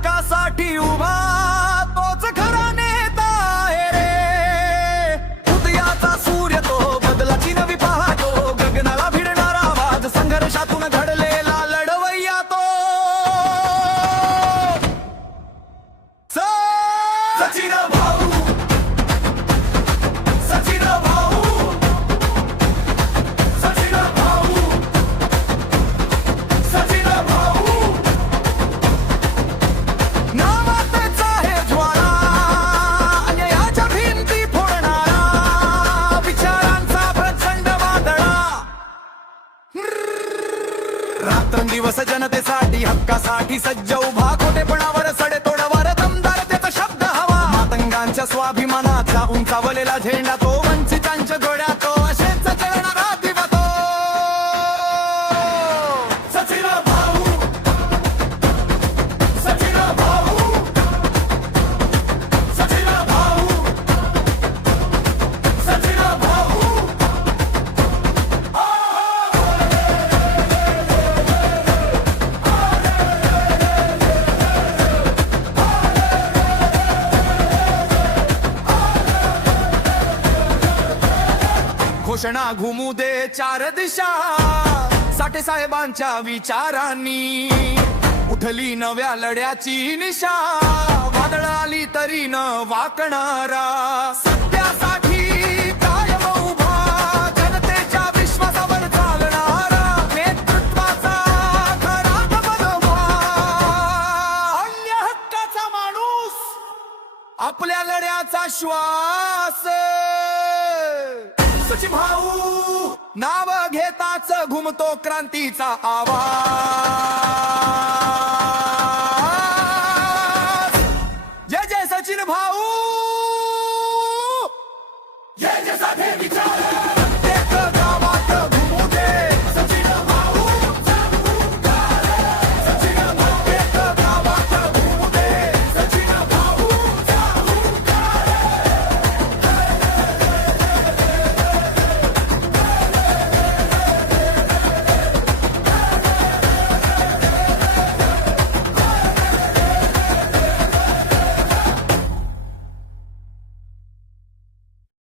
हक्कासाठी उभा तोच खरा नेता आहे रे। उदयाचा सूर्य तो बदलाची नवी पाहतो, गगनाला भिडणारा आवाज संघर्षातून घडलेला लढवय्या तो। सचिन भाऊ, सचिन भाऊ, सचिन भाऊ, सचिन भाऊ। नावातच आहे ज्वाला, अन्यायाच्या भिंती फोडणारा, विचारांचा प्रचंड वादळा। रात्रंदिवस जनतेसाठी हक्कासाठी सज्ज उभा, खोटेपणावर सडेतोडवर दमदार त्याचा शब्द हवा। मातंगांच्या स्वाभिमानाचा उंचावलेला झेंडा तो, वंचितांच्या डोळ्यात तो असेच जळणारा दिवा तो। सचिन भाऊ, सचिन भाऊ, सचिन भाऊ, सचिन भाऊ। घोषणा घुमू दे चार दिशा, साठे साहेबांच्या विचारांनी उठली नव्या लढ्याची निशा। वादळ आली तरी न वाकणारा, सत्यासाठी कायम उभा, जनतेच्या विश्वासावर चालणारा, नेतृत्वाचा खरा दबदबा। अन्य हक्काचा माणूस, आपल्या लढ्याचा श्वास। सचिन भाऊ नाव घेताच घुमतो क्रांतीचा आवाज।